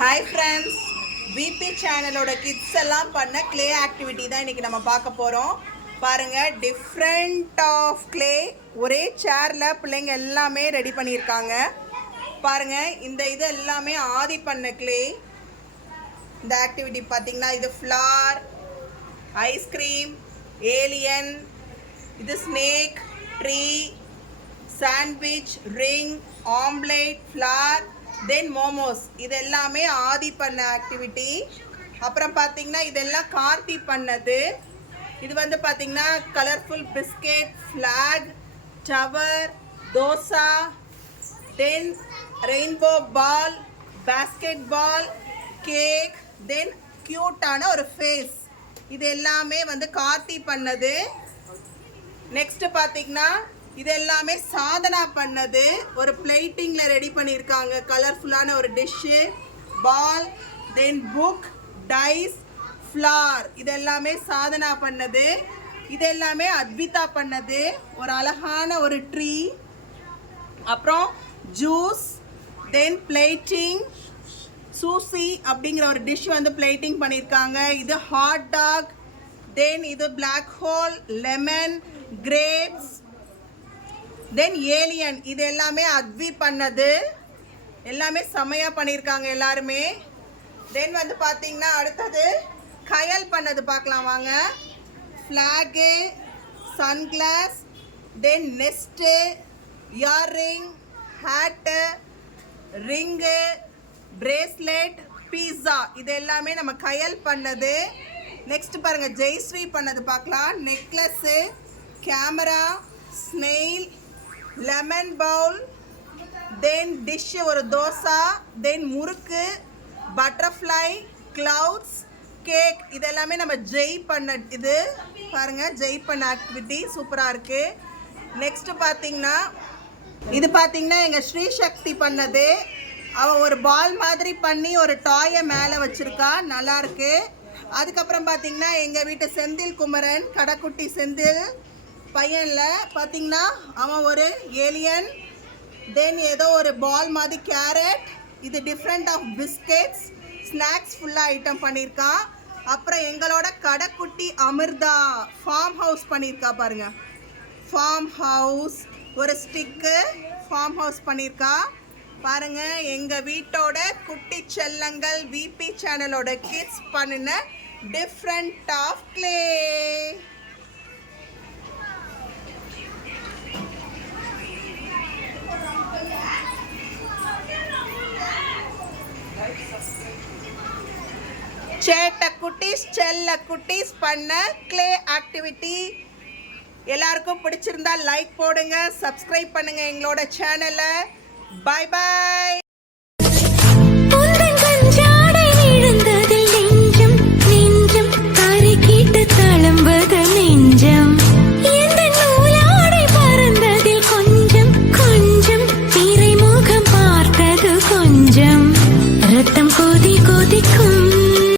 Hi friends, VP சேனலோட kids எல்லாம் பண்ண க்ளே ஆக்டிவிட்டி தான் இன்றைக்கி நம்ம பார்க்க போகிறோம். பாருங்கள், டிஃப்ரெண்ட் ஆஃப் க்ளே ஒரே சேரில் பிள்ளைங்க எல்லாமே ரெடி பண்ணியிருக்காங்க. பாருங்கள், இந்த இது எல்லாமே ஆதி பண்ண க்ளே. இந்த ஆக்டிவிட்டி பார்த்திங்கன்னா இது ஃப்ளார், ஐஸ்கிரீம், ஏலியன், இது snake, tree, sandwich, ring, omelette, flower, then momos. இது எல்லாமே ஆதி பண்ண ஆக்டிவிட்டி. அப்புறம் பார்த்திங்கன்னா இதெல்லாம் கார்த்தி பண்ணது. இது வந்து பார்த்திங்கன்னா colourful biscuit, flag, tower, dosa, then rainbow ball, basket ball, cake, then க்யூட்டான ஒரு ஃபேஸ். இது எல்லாமே வந்து கார்த்தி பண்ணது. நெக்ஸ்ட் பார்த்திங்கன்னா இது எல்லாமே சாதனா பண்ணது. ஒரு பிளேட்டிங்கில் ரெடி பண்ணியிருக்காங்க கலர்ஃபுல்லான ஒரு டிஷ்ஷு, பால், தென் புக், டைஸ், ஃப்ளார். இது எல்லாமே சாதனா பண்ணது. இது எல்லாமே அத்விதா பண்ணது. ஒரு அழகான ஒரு ட்ரீ, அப்புறம் ஜூஸ், தென் பிளேட்டிங், சூசி அப்படிங்கிற ஒரு டிஷ் வந்து பிளேட்டிங் பண்ணியிருக்காங்க. இது ஹாட் டாக், தென் இது பிளாக் ஹோல், லெமன், கிரேப்ஸ், தென் ஏலியன். இது எல்லாமே அத்வி பண்ணது. எல்லாமே செம்மையாக பண்ணியிருக்காங்க எல்லாருமே. தென் வந்து பார்த்தீங்கன்னா அடுத்தது கயல் பண்ணது பார்க்கலாம் வாங்க. Flag, sunglass, then nest, earring, hat, ring, bracelet, pizza. இது எல்லாமே நம்ம கயல் பண்ணது. நெக்ஸ்ட் பாருங்கள், ஜெய்ஸ்ரீ பண்ணது பார்க்கலாம். Necklace, camera, snail, lemon bowl, then dish ஒரு தோசா, தென் முறுக்கு, பட்டர்ஃப்ளை, க்ளவுட்ஸ், கேக். இது எல்லாமே நம்ம ஜெய் பண்ண இது பாருங்கள், ஜெய் பண்ண ஆக்டிவிட்டி சூப்பராக இருக்குது. நெக்ஸ்ட்டு பார்த்தீங்கன்னா இது பார்த்தீங்கன்னா எங்கள் ஸ்ரீசக்தி பண்ணது. அவள் ஒரு பால் மாதிரி பண்ணி ஒரு டாயை மேலே வச்சுருக்கா, நல்லாயிருக்கு. அதுக்கப்புறம் பார்த்தீங்கன்னா எங்கள் வீட்டு செந்தில் குமரன், கடைக்குட்டி செந்தில் பையனில் பார்த்தீங்கன்னா அவன் ஒரு ஏலியன், தென் ஏதோ ஒரு பால் மாதிரி கேரட். இது டிஃப்ரெண்ட் ஆஃப் பிஸ்கெட்ஸ், ஸ்நாக்ஸ் ஃபுல்லாக ஐட்டம் பண்ணியிருக்கான். அப்புறம் எங்களோட கடைக்குட்டி அமிர்தா ஃபார்ம் ஹவுஸ் பண்ணியிருக்கா பாருங்க. ஃபார்ம் ஹவுஸ் ஒரு ஸ்டிக்கு ஃபார்ம் ஹவுஸ் பண்ணியிருக்கா பாருங்க. எங்கள் வீட்டோட குட்டி செல்லங்கள் விபி சேனலோட கிட்ஸ் பண்ணின டிஃப்ரெண்ட் ஆஃப் க்ளே. சேட்ட குட்டீஸ், செல்ல குட்டீஸ் பண்ண க்ளே ஆக்டிவிட்டி எல்லாருக்கும் பிடிச்சிருந்தா லைக் போடுங்க, சப்ஸ்கிரைப் பண்ணுங்க எங்களோட சேனலை. Bye bye.